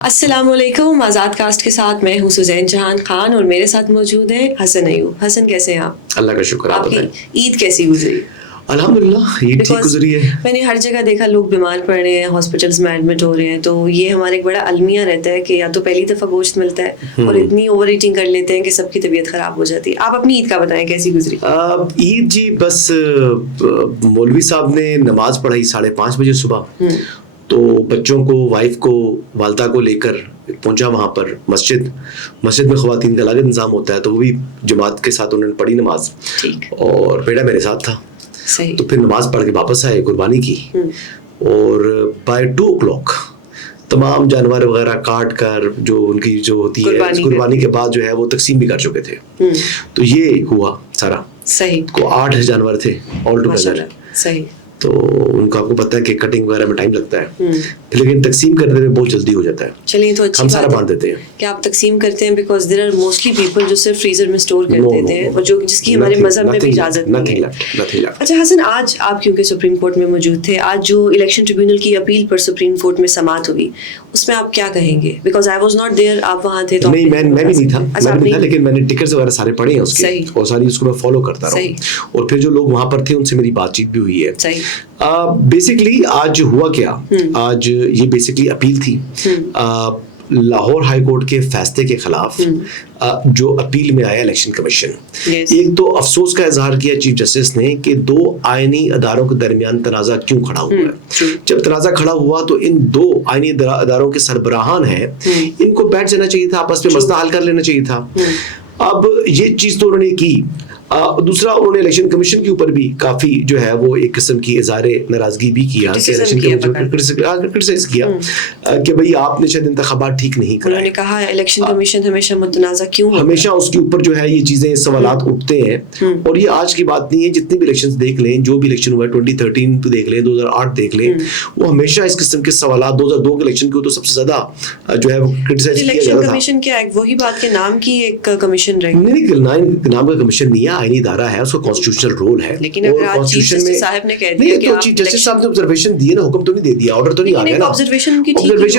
السلام علیکم. آزاد کاسٹ کے ساتھ میں ہوں سزین جہان خان اور میرے ساتھ موجود ہیں حسن ایوب. حسن کیسے ہیں آپ؟ اللہ کا شکر. آپ کی عید کیسی گزری؟ الحمدللہ عید ٹھیک گزری ہے. میں نے ہر جگہ دیکھا لوگ بیمار پڑ رہے ہیں, ہاسپٹلس میں ایڈمٹ ہو رہے ہیں, تو یہ ہمارا ایک بڑا المیہ رہتا ہے کہ یا تو پہلی دفعہ گوشت ملتا ہے اور اتنی اوور ایٹنگ کر لیتے ہیں کہ سب کی طبیعت خراب ہو جاتی ہے. آپ اپنی عید کا بتائیں کیسی گزری؟ عید جی بس مولوی صاحب نے نماز پڑھائی 5:30 بجے صبح, تو بچوں کو, وائف کو, والدہ کو لے کر پہنچا وہاں پر مسجد میں خواتین کا الگ انتظام ہوتا ہے, تو وہ بھی جماعت کے ساتھ انہوں نے پڑھی نماز, اور بیٹا میرے ساتھ تھا. تو پھر نماز پڑھ کے واپس آئے, قربانی کی, اور بائی 2 o'clock تمام جانور وغیرہ کاٹ کر جو ان کی جو ہوتی ہے قربانی کے بعد جو ہے وہ تقسیم بھی کر چکے تھے. تو یہ ہوا سارا. صحیح. کو 8 جانور تھے آل ٹوگیدر. صحیح. تو ان کو آپ کو پتہ ہے کہ کٹنگ وغیرہ میں ٹائم لگتا ہے, لیکن تقسیم کرنے میں بہت جلدی ہو جاتا ہے. چلیے تو اچھی ہم سارا باندھ دیتے ہیں کہ آپ تقسیم کرتے ہیں, because there are mostly people جو صرف فریزر میں اسٹور کر دیتے ہیں, اور جو جس کی ہمارے مذہب میں بھی اجازت نہیں ہے. اچھا حسن, آج آپ کیونکہ سپریم کورٹ میں موجود تھے, آج جو الیکشن ٹریبیونل کی اپیل پر سپریم کورٹ میں سماعت ہوئی, اس میں آپ کیا کہیں گے؟ Because I was not there, آپ وہاں تھے. تو نہیں, میں بھی نہیں تھا, لیکن میں نے ٹکٹس وغیرہ سارے پڑھے ہیں اس کے, اور ساری اس کو میں فالو کرتا رہا ہوں, اور پھر جو لوگ وہاں پر تھے ان سے میری بات چیت بھی ہوئی ہے. بیسکلی آج ہوا کیا, آج یہ بیسکلی اپیل تھی لاہور ہائی کورٹ کے فیصلے کے خلاف جو اپیل میں آیا الیکشن کمیشن. ایک تو افسوس کا اظہار کیا چیف جسٹس نے کہ 2 آئینی اداروں کے درمیان تنازع کیوں کھڑا ہوا ہے. جب تنازع کھڑا ہوا تو ان 2 آئینی اداروں کے سربراہان ہیں, ان کو بیٹھ جانا چاہیے تھا, آپس میں مسئلہ حل کر لینا چاہیے تھا. اب یہ چیز تو انہوں نے کی. دوسرا, انہوں نے الیکشن کمیشن کے اوپر بھی کافی جو ہے وہ ایک قسم کی اظہار ناراضگی بھی کیا کہ الیکشن کرٹیسائز کیا کہ بھئی آپ نے شاید انتخابات ٹھیک نہیں کرائے. انہوں نے کہا الیکشن کمیشن ہمیشہ متنازع کیوں ہوتا ہے, ہمیشہ اس کے اوپر جو ہے یہ چیزیں سوالات اٹھتے ہیں. اور یہ آج کی بات نہیں ہے, جتنے بھی الیکشن دیکھ لیں, جو بھی الیکشن ہوا ہے 2013 دیکھ لیں, 2008 دیکھ لیں, وہ ہمیشہ اس قسم کے سوالات, 2002 کے الیکشن کو تو سب سے زیادہ جو ہے وہ کرٹیسائز کیا جاتا تھا. الیکشن کمیشن کیا ہے وہی بات کے نام کی ایک کمیشن رہی؟ نہیں, نام کا کمیشن نہیں ہے, آئینی ادارہ ہے, اس کا کانسٹیٹیوشنل رول ہے. لیکن اگر آج چیف جسٹس صاحب نے کہہ دیا کہ چیف جسٹس صاحب نے آبزرویشن دیے نا, حکم تو نہیں دے دیا, آرڈر تو نہیں آ گیا نا. آبزرویشن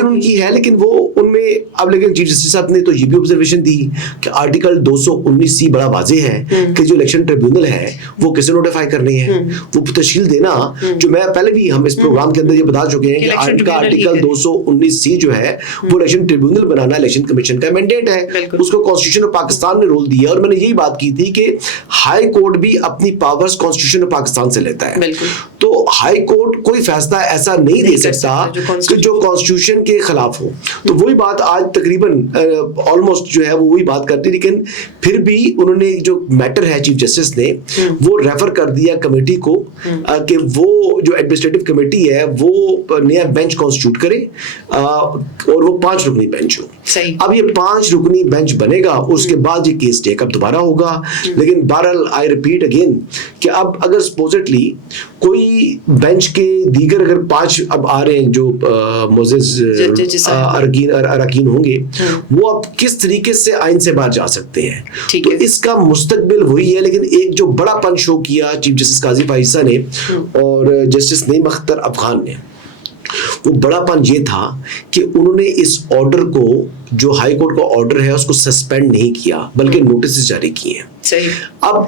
ان کی ہے, لیکن وہ ان میں اب, لیکن چیف جسٹس صاحب نے تو یہ بھی آبزرویشن دی کہ آرٹیکل 219C بڑا واضح ہے کہ جو الیکشن ٹریبیونل ہے وہ کسے نوٹیفائی کرنی ہے, وہ تشکیل دینا, جو میں پہلے بھی ہم اس پروگرام کے اندر یہ بتا چکے ہیں کہ آرٹیکل 219C جو ہے وہ الیکشن ٹریبیونل بنانا الیکشن کمیشن کا مینڈیٹ ہے, اس کو کانسٹیٹیوشن آف پاکستان نے رول دیا. اور میں نے یہی بات کی تھی کہ ہائی کورٹ بھی اپنی پاورز کانسٹیٹیوشن آف پاکستان سے لیتا ہے, تو ہائی کورٹ کوئی فیصلہ ایسا نہیں دے سکتا کہ جو کانسٹیٹیوشن کے خلاف ہو. تو وہی بات آج تقریباً آلموسٹ جو ہے وہ وہی بات کرتی, لیکن پھر بھی انہوں نے جو میٹر ہے چیف جسٹس نے وہ ریفر کر دیا کمیٹی کو کہ وہ جو ایڈمنسٹریٹو کمیٹی ہے وہ نیا بینچ کانسٹیٹیوٹ کرے, اور وہ 5 رکنی بینچ ہو. اب یہ 5 رکنی بینچ بنے گا, اس کے بعد یہ کیس ٹیک اپ دوبارہ ہوگا. لیکن بہرحال آئی ریپیٹ اگین کہ اب اگر سپوزٹلی کوئی بینچ کے دیگر اگر 5 اب آ رہے ہیں جو معزز اراکین ہوں گے, وہ اب کس طریقے سے آئین سے باہر جا سکتے ہیں, تو اس کا مستقبل وہی ہے. لیکن ایک جو بڑا پن شو کیا چیف جسٹس قاضی فائزہ نے اور جسٹس نعیم اختر افغان نے, وہ بڑا پن یہ تھا کہ انہوں نے اس آرڈر کو, جو ہائی کورٹ کا آرڈر ہے, اس کو سسپینڈ نہیں کیا بلکہ نوٹس جاری کیے ہیں. اب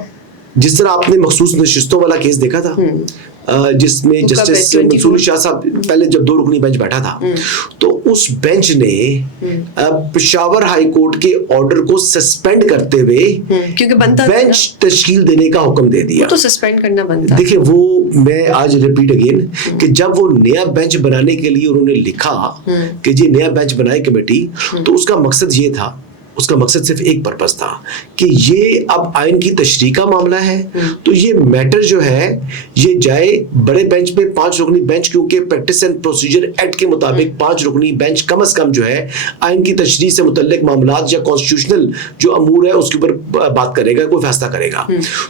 جس طرح آپ نے مخصوص نشستوں والا کیس دیکھا تھا جس میں جسٹس منصور شاہ صاحب پہلے جب 2 رکنی بینچ بیٹھا تھا, تو اس بینچ نے پشاور ہائی کورٹ کے آرڈر کو سسپینڈ کرتے ہوئے بینچ تشکیل دینے کا حکم دے دیا. تو سسپینڈ کرنا بنتا. دیکھیں, وہ میں آج ریپیٹ اگین کہ جب وہ نیا بینچ بنانے کے لیے انہوں نے لکھا کہ یہ نیا بینچ بنائے کمیٹی, تو اس کا مقصد یہ تھا, اس کا مقصد صرف ایک پرپس تھا کہ یہ اب آئین کی تشریح کا معاملہ ہے, تو یہ میٹر جو ہے یہ جائے بڑے بینچ پہ 5 رکنی بینچ, کیونکہ پریکٹس اینڈ پروسیجر ایکٹ کے مطابق 5 رکنی بینچ کم از کم جو ہے آئین کی تشریح سے متعلق معاملات یا کانسٹیٹیوشنل جو امور ہے اس کے اوپر بات کرے گا, کوئی فیصلہ کرے گا.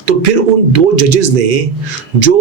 تو پھر ان 2 ججز نے جو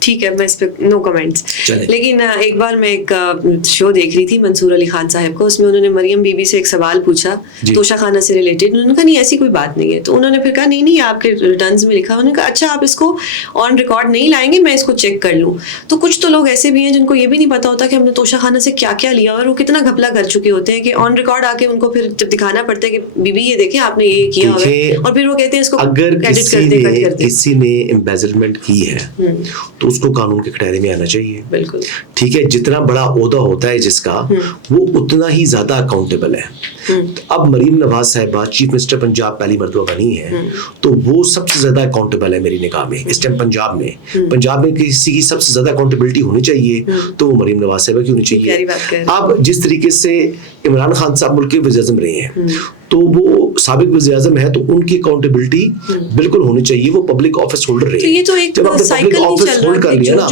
ٹھیک ہے, میں اس پہ نو کمنٹس. لیکن ایک بار میں ایک شو دیکھ رہی تھی منصور علی خان صاحب کو, اس میں انہوں نے مریم بی بی سے ایک سوال پوچھا توشہ خانہ سے ریلیٹڈ. انہوں نے کہا نہیں ایسی کوئی بات نہیں ہے. تو انہوں نے پھر کہا نہیں آپ کے ریٹرنز میں لکھا. انہوں نے کہا اچھا آپ اس کو آن ریکارڈ نہیں لائیں گے, میں اس کو چیک کر لوں. تو کچھ تو لوگ ایسے بھی ہیں جن کو یہ بھی نہیں پتا ہوتا کہ ہم نے توشہ خانہ سے کیا کیا لیا, اور وہ کتنا گھپلا کر چکے ہوتے ہیں کہ آن ریکارڈ آ کے ان کو پھر جب دکھانا پڑتا ہے کہ بی بی یہ دیکھیں آپ نے یہ کیا ہوا ہے, اور پھر وہ کہتے ہیں اس کو اگر کسی نے امبیزلمنٹ کی ہے تو اس کو قانون کے کٹہرے میں آنا چاہیے. بالکل ٹھیک ہے, جتنا بڑا عہدہ ہوتا ہے جس کا وہ اتنا ہی زیادہ اکاؤنٹیبل ہے. اب مریم نواز صاحبہ چیف منسٹر پنجاب پہلی مرتبہ بنی ہے تو وہ سب سے زیادہ اکاؤنٹیبل ہے میری نگاہ میں اس ٹائم پنجاب میں کسی کی سب سے زیادہ اکاؤنٹیبلٹی ہونی چاہیے تو وہ مریم نواز صاحبہ کی ہونی چاہیے. اب جس طریقے سے عمران خان صاحب ملک کے وزیر اعظم رہے ہیں تو وہ سابق وزیر اعظم ہے تو ان کی اکاؤنٹیبلٹی بالکل ہونی چاہیے. وہ پبلک آفس ہولڈر رہے ہیں. جب آپ نے پبلک آفس ہولڈ کر لیا نا,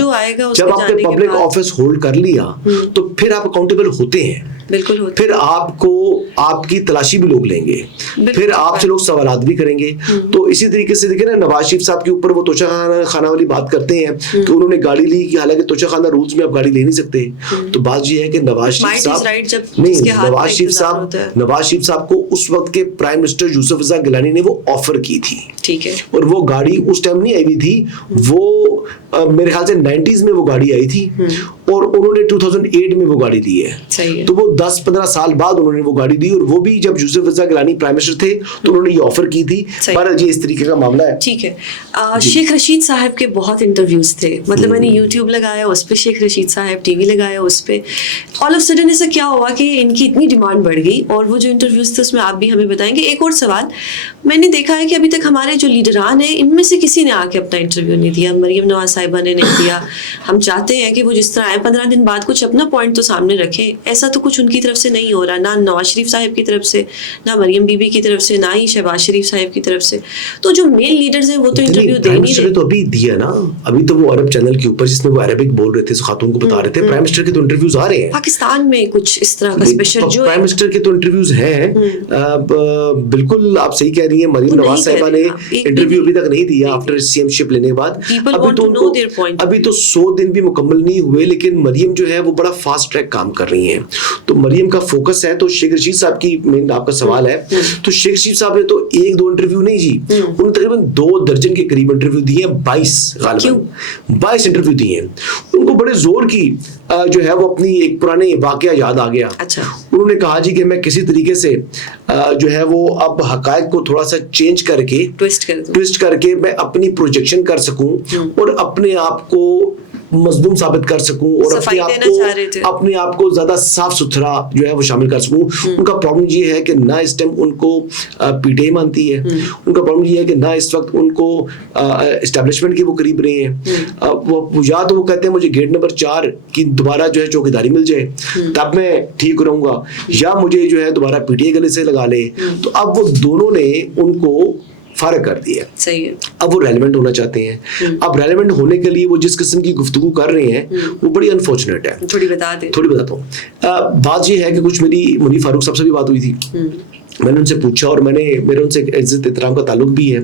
جب آپ نے پبلک آفس ہولڈ کر لیا تو پھر آپ اکاؤنٹیبل ہوتے ہیں. بالکل, پھر آپ کو آپ کی تلاشی بھی لوگ لیں گے, پھر آپ سے لوگ سوالات بھی کریں گے. تو اسی طریقے سے دیکھیں نا نواز شریف صاحب کے اوپر وہ توشہ خانہ والی بات کرتے ہیں کہ انہوں نے گاڑی لی, کہ حالانکہ توشہ خانہ رولز میں آپ گاڑی لے نہیں سکتے. تو بات یہ ہے کہ نواز شریف صاحب کو اس وقت کے پرائم منسٹر یوسف رضا گیلانی نے وہ آفر کی تھی, ٹھیک ہے, اور وہ گاڑی اس ٹائم نہیں آئی ہوئی تھی, وہ میرے خیال سے 90s میں وہ گاڑی آئی تھی اور انہوں نے 2008 میں وہ گاڑی لی ہے. تو وہ 10-15 سال بعد انہوں نے وہ گاڑی دی, اور وہ بھی جب یوسف رضا گیلانی پرائم منسٹر تھے تو انہوں نے یہ آفر کی تھی. بہرحال یہ اس طریقے کا معاملہ ہے. ٹھیک ہے, شیخ رشید صاحب کے بہت انٹرویوز تھے, مطلب میں نے یوٹیوب لگایا اس پہ شیخ رشید صاحب, ٹی وی لگایا اس پہ, آل آف سڈن ایسا کیا ہوا کہ ان کی اتنی ڈیمانڈ بڑھ گئی, اور وہ جو انٹرویوز تھے اس میں آپ بھی ہمیں بتائیں گے. ایک اور سوال میں نے دیکھا ہے کہ ابھی تک ہمارے جو لیڈران ہیں ان میں سے کسی نے آ کے اپنا انٹرویو نہیں دیا. مریم نواز صاحبہ نے نہیں دیا. ہم چاہتے ہیں کہ وہ جس طرح آئے 15 دن بعد کچھ اپنا پوائنٹ تو سامنے رکھیں. ایسا تو کچھ ان کی طرف سے نہیں ہو رہا, نہ نواز شریف صاحب کی طرف سے, نہ مریم بی بی کی طرف سے, نہ ہی شہباز شریف صاحب کی طرف سے. تو جو مین لیڈرز ہیں وہ تو انٹرویو دے نہیں رہے. تو ابھی دیا نا, ابھی تو وہ عرب چینل کے اوپر جس میں وہ عربک بول رہے تھے خاتون کو بتا رہے تھے, پرائم منسٹر کے تو انٹرویوز آ رہے ہیں. پاکستان میں کچھ اس طرح کا اسپیشل جو پرائم منسٹر کے تو انٹرویوز ہیں. بالکل آپ صحیح کہہ رہی ہیں, مریم نواز صاحبہ نے انٹرویو ابھی تک نہیں دیا آفٹر سی ایم شپ لینے کے بعد. ابھی تو 100 دن بھی مکمل نہیں ہوئے, لیکن مریم جو ہے وہ بڑا فاسٹ ٹریک کام کر رہی ہیں. تو مریم کا فوکس ہے. تو شیخ رشید صاحب کی مین آپ کا سوال ہے, تو شیخ رشید صاحب نے تو 1-2 انٹرویو نہیں جی, انہوں نے تقریباً 2 درجن کے قریب انٹرویو دیے ہیں. 22 انٹرویو دیے ہیں. ان کو بڑے زور کی جو ہے وہ اپنی ایک پرانے واقعہ یاد آ گیا. انہوں نے کہا جی کہ میں کسی طریقے سے جو ہے وہ اب حقائق کو تھوڑا سا چینج کر کے ٹویسٹ کر کے میں اپنی پروجیکشن کر سکوں اور اپنے آپ کو مظلوم ثابت کر سکوں اور اپنے آپ کو زیادہ صاف ستھرا جو ہے وہ شامل کر سکوں. ان کا پرابلم یہ ہے کہ نہ اس ٹائم ان کو پی ٹی آئی مانتی ہے, ان کا پرابلم یہ ہے کہ نہ اس وقت ان کو اسٹیبلشمنٹ کے وہ قریب رہے ہیں. یا تو وہ کہتے ہیں مجھے گیٹ نمبر 4 کی دوبارہ جو ہے چوکیداری مل جائے تب میں ٹھیک رہوں گا, یا مجھے جو ہے دوبارہ پی ٹی آئی گلے سے لگا لے. تو اب وہ دونوں نے ان کو فارغ کر دیا. صحیح ہے. اب وہ ریلیونٹ ہونا چاہتے ہیں. اب ریلیونٹ ہونے کے لیے وہ جس قسم کی گفتگو کر رہے ہیں وہ بڑی انفارچونیٹ ہے. تھوڑی بتاتا ہوں. بات یہ ہے کہ کچھ میری منیر فاروق صاحب سے بھی بات ہوئی تھی. میں نے ان سے پوچھا, اور میرے ان سے عزت احترام کا تعلق بھی ہے,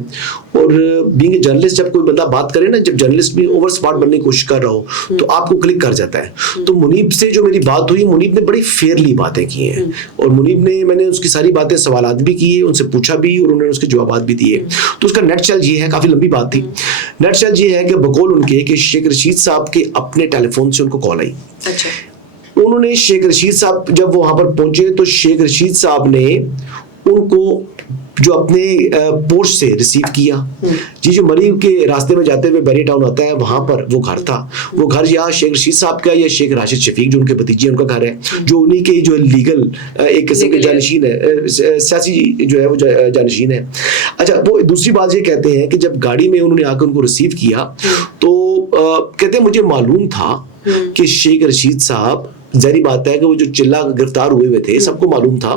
اور بینگ اے جرنلسٹ جب کوئی بندہ بات کرے نا, جب جرنلسٹ بھی اوور اسمارٹ بننے کی کوشش کر رہا ہو تو آپ کو کلک کر جاتا ہے. تو منیب سے جو میری بات ہوئی, منیب نے بڑی فیئرلی باتیں کی ہیں, اور منیب نے میں نے اس کی ساری باتیں سوالات بھی کیے, ان سے پوچھا بھی, اور انہوں نے اس کے جوابات بھی دیے. تو اس کا نیٹ چل یہ ہے, کافی لمبی بات تھی. نیٹ چل یہ ہے کہ بقول ان کے کہ شیخ رشید صاحب کے اپنے ٹیلی فون سے ان کو کال آئی. انہوں نے شیخ رشید صاحب جب وہاں پر پہنچے تو شیخ رشید صاحب نے ان کو جو اپنے پورش سے ریسیو کیا. جی جو مریم کے راستے میں جاتے ہوئے بیری ٹاؤن آتا ہے وہاں پر وہ گھر تھا. وہ گھر یا شیخ رشید صاحب کا یا شیخ راشد شفیق جو ان کے بھتیجے ان کا گھر ہے, جو انہی کے جو لیگل ایک قسم کے جانشین ہے, سیاسی جو ہے وہ جانشین ہے. اچھا, وہ دوسری بات یہ کہتے ہیں کہ جب گاڑی میں انہوں نے آ کے ان کو ریسیو کیا تو کہتے ہیں مجھے معلوم تھا کہ شیخ رشید صاحب, ظاہری بات ہے کہ وہ جو چلا گرفتار ہوئے تھے سب کو معلوم تھا,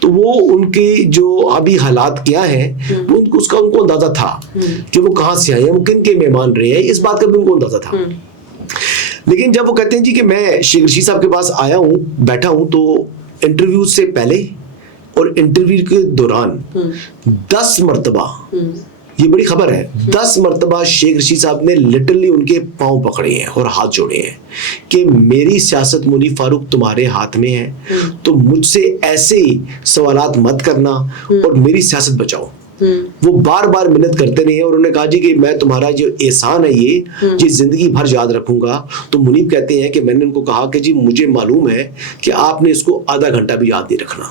تو وہ ان کے جو ابھی حالات کیا ہیں اس کا ان کو اندازہ تھا کہ وہ کہاں سے آئے ہیں, وہ کن کے مہمان رہے ہیں, اس بات کا بھی ان کو اندازہ تھا. لیکن جب وہ کہتے ہیں جی کہ میں شیخ رشید صاحب کے پاس آیا ہوں, بیٹھا ہوں, تو انٹرویو سے پہلے اور انٹرویو کے دوران 10 مرتبہ یہ بڑی خبر ہے, 10 مرتبہ شیخ رشید صاحب نے لٹرلی ان کے پاؤں پکڑے ہیں اور ہاتھ جوڑے ہیں کہ میری سیاست منیب فاروق تمہارے ہاتھ میں ہے, تو مجھ سے ایسے سوالات مت کرنا اور میری سیاست بچاؤ. وہ بار بار منت کرتے رہے اور انہوں نے کہا جی کہ میں تمہارا جو احسان ہے یہ زندگی بھر یاد رکھوں گا. تو منیب کہتے ہیں کہ میں نے ان کو کہا کہ جی مجھے معلوم ہے کہ آپ نے اس کو آدھا گھنٹہ بھی یاد نہیں رکھنا,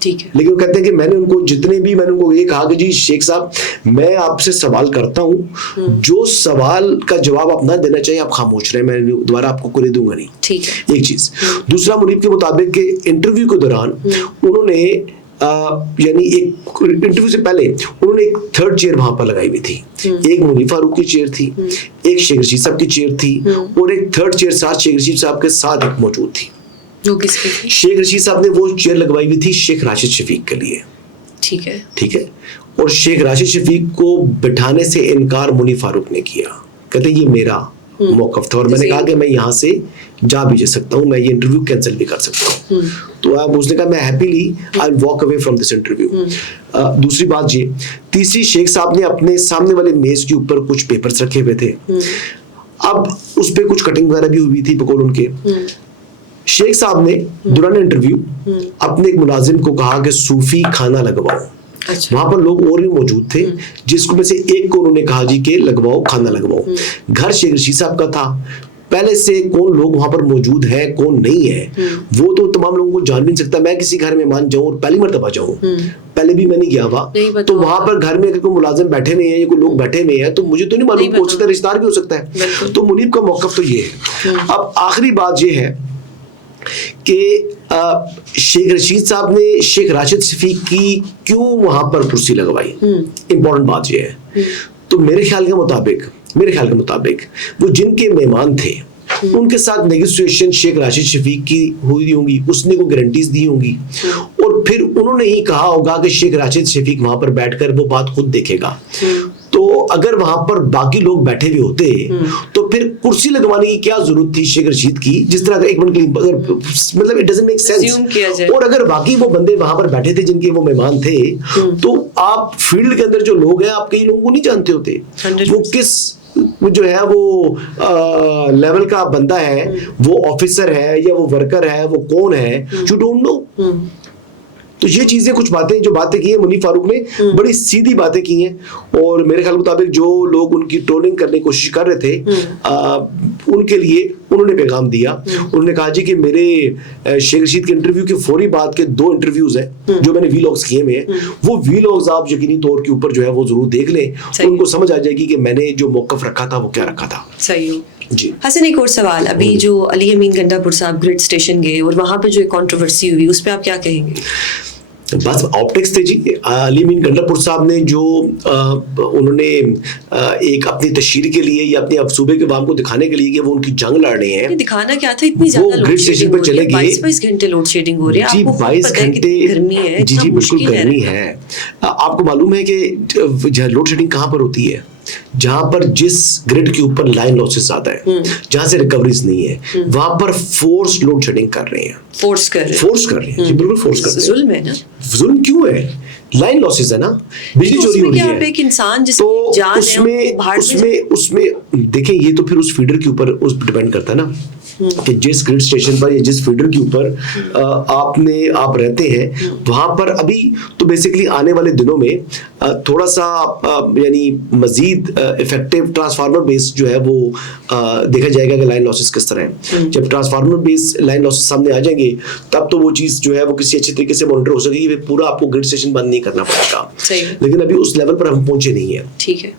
ٹھیک ہے, لیکن وہ کہتے ہیں کہ میں نے ان کو جتنے بھی, میں نے ان کو یہ کہا کہ جی شیخ صاحب میں آپ سے سوال کرتا ہوں, جو سوال کا جواب آپ نہ دینا چاہیے آپ خاموش رہیں, میں دوبارہ آپ کو کرے دوں گا نہیں. ٹھیک ہے, ایک چیز. دوسرا, منیب کے مطابق کہ انٹرویو کے دوران انہوں نے یعنی ایک انٹرویو سے پہلے انہوں نے ایک تھرڈ چیئر وہاں پر لگائی ہوئی تھی. ایک منیب فاروق کی چیئر تھی, ایک شیخ رشید صاحب کی چیئر تھی, اور ایک تھرڈ چیئر ساتھ شیخ رشید صاحب کے ساتھ ایک موجود تھی. جو کس کی تھی؟ شیخ رشید صاحب نے وہ چیئر لگوائی ہوئی تھی شیخ راشد شفیق کے لیے. ٹھیک ہے, ٹھیک ہے, اور شیخ راشد شفیق کو بٹھانے سے انکار منیب فاروق نے کیا, کہتے ہیں یہ میرا موقف تھا اور میں نے کہا کہ میں یہاں سے جا بھی جا سکتا ہوں, میں یہ انٹرویو کینسل بھی کر سکتا ہوں. تو اب اس نے کہا میں happily I walk away from this interview. دوسری بات یہ, تیسری, شیخ صاحب نے اپنے سامنے والے میز کے اوپر کچھ پیپرز رکھے ہوئے تھے, اب اس پہ کچھ کٹنگ وغیرہ بھی ہوئی تھی بقول ان کے. شیخ صاحب نے دوران انٹرویو اپنے ایک ملازم کو کہا کہ صوفی کھانا لگواؤ. وہاں پر لوگ اور بھی موجود تھے جس کو میں سے ایک کو انہوں نے کہا جی کہ لگواؤ, کھانا لگواؤ. گھر شیخ رشید صاحب کا تھا, پہلے سے کون لوگ وہاں پر موجود ہے کون نہیں ہے وہ تو تمام لوگوں کو جان بھی نہیں سکتا. میں کسی گھر میں مان جاؤں اور پہلی مرتبہ جاؤں, پہلے بھی میں نہیں گیا ہوا, تو وہاں پر گھر میں اگر کوئی ملازم بیٹھے ہوئے ہیں یا کوئی لوگ بیٹھے ہوئے ہیں تو مجھے تو نہیں معلوم, ہو سکتا ہے رشتہ دار بھی ہو سکتا ہے. تو منیب کا موقف تو یہ ہے. اب آخری بات یہ ہے کہ شیخ رشید صاحب نے شیخ راشد شفیق کی کیوں وہاں پر کرسی لگوائی, امپورٹنٹ بات یہ ہے. تو میرے خیال کے مطابق وہ جن کے مہمان تھے ان کے ساتھ نیگوسیشن شیخ راشد شفیق کی ہوئی ہوں گی, اس نے کوئی گارنٹیز دی ہوں گی, اور پھر انہوں نے ہی کہا ہوگا کہ شیخ راشد شفیق وہاں پر بیٹھ کر وہ بات خود دیکھے گا. تو اگر وہاں پر باقی لوگ بیٹھے ہوئے ہوتے تو پھر کرسی لگوانے کی کیا ضرورت تھی شیخ رشید کی, جس طرح ایک منٹ کے لیے مطلب اٹ ڈزنٹ میک سینس. اور اگر باقی وہ بندے وہاں پر بیٹھے تھے جن کے وہ مہمان تھے, تو آپ فیلڈ کے اندر جو لوگ ہیں آپ کئی لوگوں کو نہیں جانتے ہوتے, وہ کس جو ہے وہ لیول کا بندہ ہے, وہ آفیسر ہے یا وہ ورکر ہے, وہ کون ہے, یو ڈونٹ نو. تو یہ چیزیں کچھ باتیں جو باتیں کی ہیں منیب فاروق نے بڑی سیدھی باتیں کی ہیں, اور میرے خیال مطابق جو لوگ ان کی ٹرولنگ کرنے کی کوشش کر رہے تھے ان کے لیے انہوں نے پیغام دیا. انہوں نے کہا جی کہ میرے شیخ رشید کے انٹرویو کے فوری بعد کے 2 انٹرویوز ہیں جو میں نے وی لاگز کیے ہوئے ہیں, وہ وی لاگز آپ یقینی طور کے اوپر جو ہے وہ ضرور دیکھ لیں, ان کو سمجھ آ جائے گی کہ میں نے جو موقف رکھا تھا وہ کیا رکھا تھا. صحیح. جی حسن, ایک اور سوال, ابھی جو علی امین گنڈا پور صاحب گریڈ اسٹیشن گئے اور وہاں پہ جو ایک کنٹروورسی ہوئی, اس پہ آپ کیا کہیں گے؟ بس آپٹکس تھے جی. علی امین گنڈا پور صاحب نے جو انہوں نے ایک اپنی تشہیر کے لیے یا اپنے صوبے کے عوام کو دکھانے کے لیے کہ وہ ان کی جنگ لڑ رہے ہیں, دکھانا کیا تھا, اتنی زیادہ لوڈ شیڈنگ ہو رہی ہے, 22 گھنٹے لوڈ شیڈنگ ہو رہی ہے. جی 22 گھنٹے گرمی ہے, جی جی بالکل گرمی ہے. آپ کو معلوم ہے کہ لوڈ شیڈنگ کہاں پر ہوتی ہے؟ جہاں پر جس گریڈ کے اوپر لائن لاسز زیادہ ہے, جہاں سے ریکوریز نہیں ہے, وہاں پر فورس لوڈ شیڈنگ کر رہے ہیں, فورس کر رہے ہیں. جی بالکل فورس کر رہے ہیں. ظلم ہے نا, ظلم کیوں ہے؟ لائن لاسز ہے نا, بجلی چوری ہو رہی ہے. ایک انسان جس تو اس میں دیکھیں, یہ تو پھر اس فیڈر کے اوپر ڈیپینڈ کرتا ہے نا کہ جس گریڈ اسٹیشن پر یا جس فیڈر کے اوپر آپ رہتے ہیں وہاں پر ابھی تو بیسیکلی آنے والے دنوں میں تھوڑا سا یعنی مزید افیکٹو ٹرانسفارمر بیس جو ہے وہ دیکھا جائے گا کہ لائن لاسز کس طرح ہیں. جب ٹرانسفارمر بیس لائن لاسز سامنے آ جائیں گے تب تو وہ چیز جو ہے وہ کسی اچھے طریقے سے مانیٹر ہو سکے گی, پورا آپ کو گریڈ اسٹیشن بند نہیں کرنا پڑے گا. لیکن ابھی اس لیول پر ہم پہنچے نہیں ہیں. ٹھیک ہے.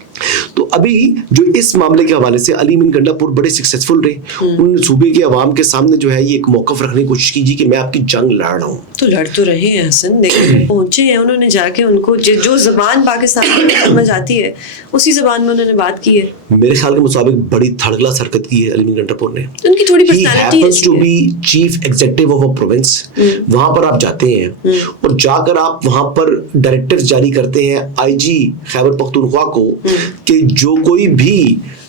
تو ابھی جو اس معاملے کے حوالے سے علی امین گنڈا پور بڑے سکسیسفل رہے, ان صوبے کے عوام کے سامنے جو ہے یہ ایک موقف رکھنے کی کوشش کی کہ میں آپ کی جنگ لڑ رہا ہوں. تو لڑ تو رہے ہیں حسن, دیکھیں پہنچے ہیں انہوں نے جا کے, ان کو جو زبان پاکستان میں سمجھ آتی ہے اسی زبان میں انہوں نے بات کی ہے. میرے خیال کے مطابق بڑی تھڑگلا حرکت کی ہے علی امین گنڈا پور نے. ان کی تھوڑی پرسنالٹی ہے, he happens to be chief executive of a province. وہاں پر آپ جاتے ہیں اور جا کر آپ وہاں پر ڈائریکٹر جاری کرتے ہیں آئی جی خیبر پختونخوا کو کہ جو کوئی بھی